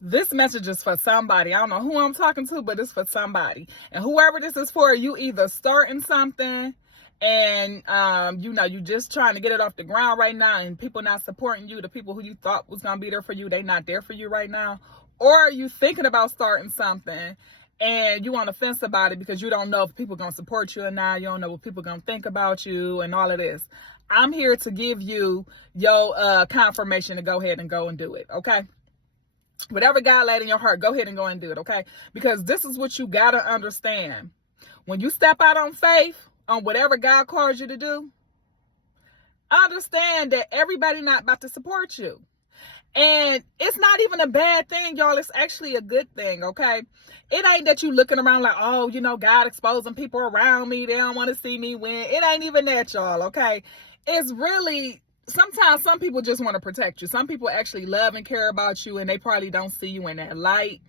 This message is for somebody. I don't know who I'm talking to, but it's for somebody. And whoever this is for, you either starting something and you just trying to get it off the ground right now and people not supporting you, the people who you thought was gonna be there for you, they not there for you right now. Or you thinking about starting something and you on the fence about it because you don't know if people gonna support you or not, you don't know what people gonna think about you and all of this. I'm here to give you your confirmation to go ahead and go and do it, okay? Whatever God laid in your heart, go ahead and go and do it, okay? Because this is what you got to understand. When you step out on faith, on whatever God calls you to do, understand that everybody not about to support you. And it's not even a bad thing, y'all. It's actually a good thing, okay? It ain't that you looking around like, oh, God exposing people around me. They don't want to see me win. It ain't even that, y'all, okay? It's really, sometimes some people just want to protect you. Some people actually love and care about you, and they probably don't see you in that light.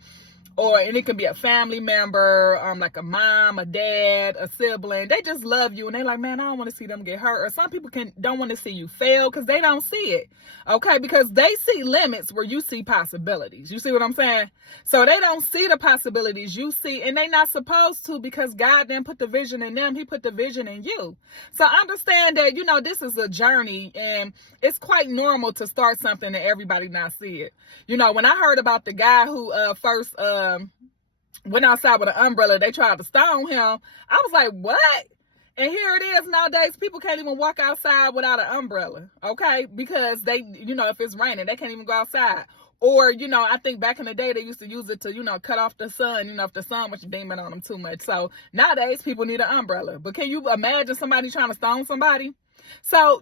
And it can be a family member, like a mom, a dad, a sibling. They just love you and they like, man, I don't want to see them get hurt. Or some people don't want to see you fail because they don't see it. Okay, because they see limits where you see possibilities. You see what I'm saying? So they don't see the possibilities you see, and they not supposed to, because God didn't put the vision in them. He put the vision in you. So understand that, this is a journey, and it's quite normal to start something and everybody not see it. When I heard about the guy who first went outside with an umbrella, they tried to stone him. I was like, what? And here it is nowadays. People can't even walk outside without an umbrella, okay? Because they, if it's raining, they can't even go outside. Or, I think back in the day, they used to use it to, cut off the sun, if the sun was beaming on them too much. So nowadays, people need an umbrella. But can you imagine somebody trying to stone somebody? So,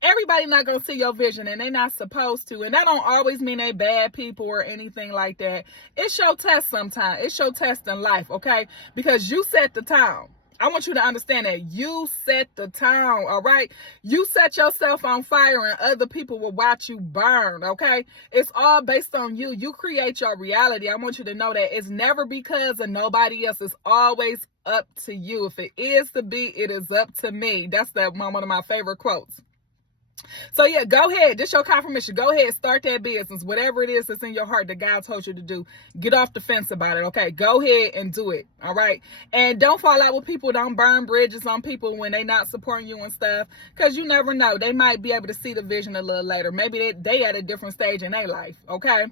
everybody not going to see your vision, and they not supposed to. And that don't always mean they bad people or anything like that. It's your test sometimes. It's your test in life, okay? Because you set the tone. I want you to understand that you set the tone, all right? You set yourself on fire and other people will watch you burn, okay? It's all based on you. You create your reality. I want you to know that it's never because of nobody else. It's always up to you. If it is to be, it is up to me. That's one of my favorite quotes. So yeah, go ahead. This your confirmation. Go ahead, start that business. Whatever it is that's in your heart that God told you to do, get off the fence about it, okay? Go ahead and do it, all right? And don't fall out with people. Don't burn bridges on people when they not supporting you and stuff, because you never know. They might be able to see the vision a little later. Maybe they at a different stage in their life, okay?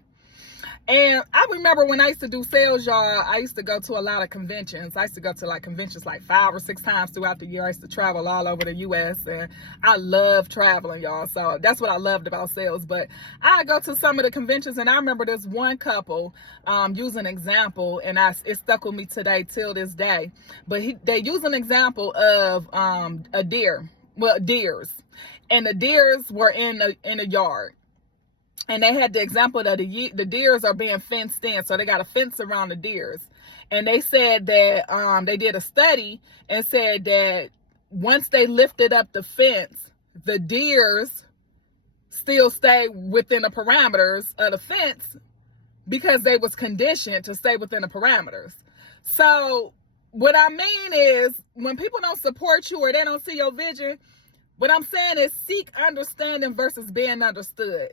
And I remember when I used to do sales, y'all, I used to go to a lot of conventions. I used to go to conventions 5 or 6 times throughout the year. I used to travel all over the U.S. and I love traveling, y'all. So that's what I loved about sales. But I go to some of the conventions, and I remember this one couple use an example, and it stuck with me today till this day. But they use an example of a deer, deers, and the deers were in a yard. And they had the example that the deers are being fenced in. So they got a fence around the deers. And they said that they did a study and said that once they lifted up the fence, the deers still stay within the parameters of the fence because they was conditioned to stay within the parameters. So what I mean is, when people don't support you or they don't see your vision, what I'm saying is seek understanding versus being understood.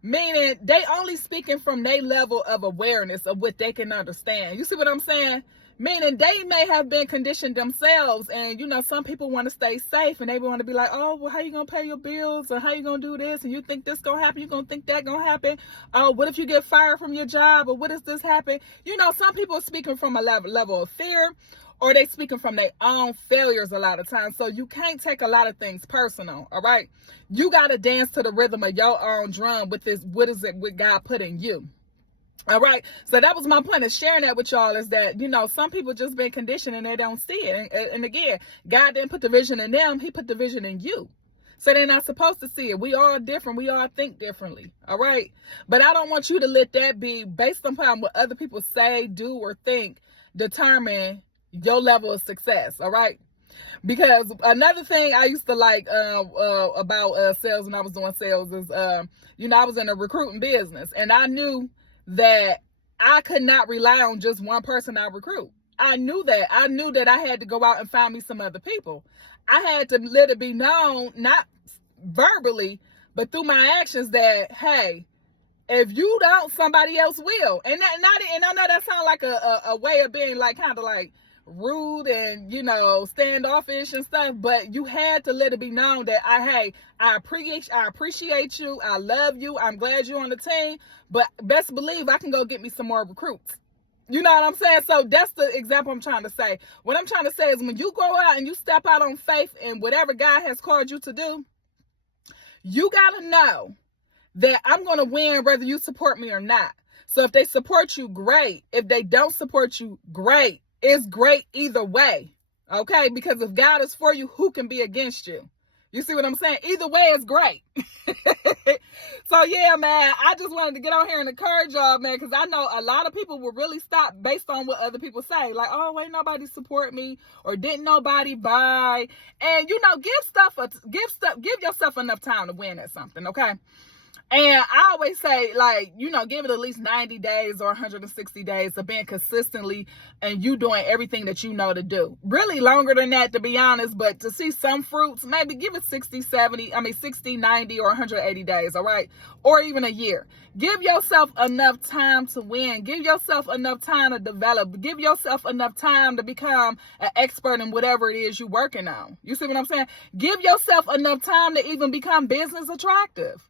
Meaning they only speaking from their level of awareness of what they can understand. You see what I'm saying? Meaning they may have been conditioned themselves, and some people want to stay safe and they want to be like, oh, well, how you gonna pay your bills, or how you gonna do this, and you think this gonna happen, you gonna think that gonna happen. Oh, what if you get fired from your job, or what if this happen? Some people are speaking from a level of fear, or they speaking from their own failures a lot of times. So you can't take a lot of things personal, all right? You got to dance to the rhythm of your own drum with this, what God put in you. All right. So that was my point of sharing that with y'all, is that, some people just been conditioned and they don't see it. And again, God didn't put the vision in them. He put the vision in you. So they're not supposed to see it. We all different. We all think differently. All right. But I don't want you to let that be based upon what other people say, do, or think determine your level of success. All right. Because another thing I used to like about sales when I was doing sales is, I was in a recruiting business, and I knew that I could not rely on just one person I recruit. I knew that. I knew that I had to go out and find me some other people. I had to let it be known, not verbally, but through my actions, that, hey, If you don't, somebody else will. And I know that sounds like a way of being like kind of like rude and, you know, standoffish and stuff, but you had to let it be known that I appreciate you, I love you, I'm glad you're on the team, but best believe I can go get me some more recruits. You know what I'm saying? So that's the example I'm trying to say. What I'm trying to say is when you go out and you step out on faith in whatever God has called you to do, you got to know that I'm going to win whether you support me or not. So if they support you, great. If they don't support you, great. It's great either way. Okay? Because if God is for you, who can be against you? You see what I'm saying? Either way is great. So yeah, man, I just wanted to get on here and encourage y'all, man, because I know a lot of people will really stop based on what other people say. Like, oh, ain't nobody support me, or didn't nobody buy. And you know, give yourself enough time to win at something, okay? And I always say, like, you know, give it at least 90 days or 160 days of being consistently and you doing everything that you know to do. Really longer than that, to be honest, but to see some fruits, maybe give it 60, 90, or 180 days, all right? Or even a year. Give yourself enough time to win. Give yourself enough time to develop. Give yourself enough time to become an expert in whatever it is you're working on. You see what I'm saying? Give yourself enough time to even become business attractive.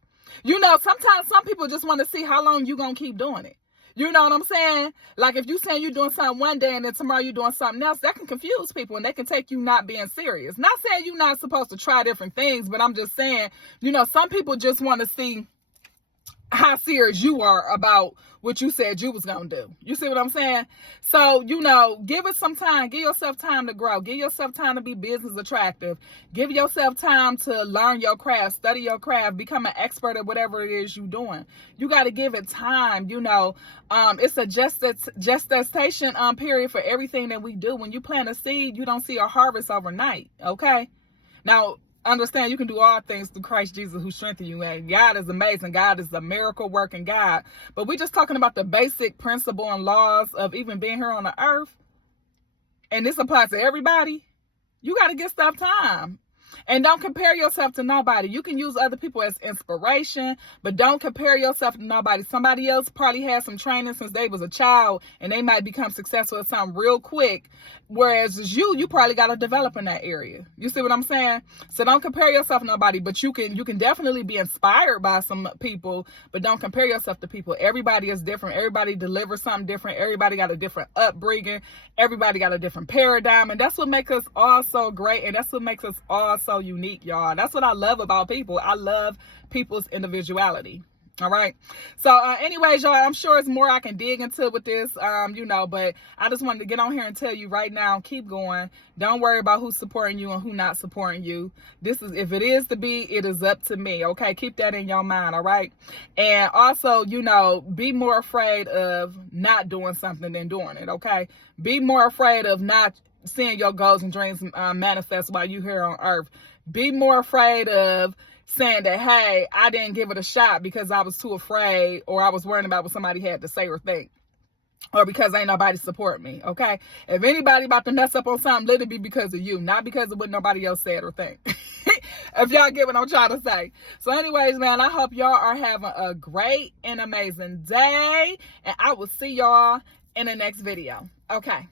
You know, sometimes some people just want to see how long you going to keep doing it. You know what I'm saying? Like if you saying you're doing something one day and then tomorrow you're doing something else, that can confuse people and they can take you not being serious. Not saying you're not supposed to try different things, but I'm just saying, you know, some people just want to see how serious you are about what you said you was going to do. You see what I'm saying? So, you know, give it some time. Give yourself time to grow. Give yourself time to be business attractive. Give yourself time to learn your craft, study your craft, become an expert at whatever it is you're doing. You got to give it time. You know, it's a gestation period for everything that we do. When you plant a seed, you don't see a harvest overnight. Okay? Now, understand you can do all things through Christ Jesus who strengthens you. And God is amazing. God is a miracle working God. But we're just talking about the basic principle and laws of even being here on the earth. And this applies to everybody. You got to give stuff time. And don't compare yourself to nobody. You can use other people as inspiration, but don't compare yourself to nobody. Somebody else probably had some training since they was a child, and they might become successful at something real quick. Whereas you probably got to develop in that area. You see what I'm saying? So don't compare yourself to nobody, but you can definitely be inspired by some people, but don't compare yourself to people. Everybody is different. Everybody delivers something different. Everybody got a different upbringing. Everybody got a different paradigm, and that's what makes us all so great, and that's what makes us all so unique, y'all. That's what I love about people. I love people's individuality. All right. So anyways, y'all, I'm sure it's more I can dig into with this, you know, but I just wanted to get on here and tell you right now, keep going. Don't worry about who's supporting you and who not supporting you. This is, if it is to be, it is up to me. Okay. Keep that in your mind. All right. And also, you know, be more afraid of not doing something than doing it. Okay. Be more afraid of not seeing your goals and dreams manifest while you're here on earth. Be more afraid of saying that, hey, I didn't give it a shot because I was too afraid, or I was worrying about what somebody had to say or think, or because ain't nobody support me. Okay. If anybody about to mess up on something, let it be because of you, not because of what nobody else said or think. If y'all get what I'm trying to say. So anyways, man, I hope y'all are having a great and amazing day, and I will see y'all in the next video. Okay.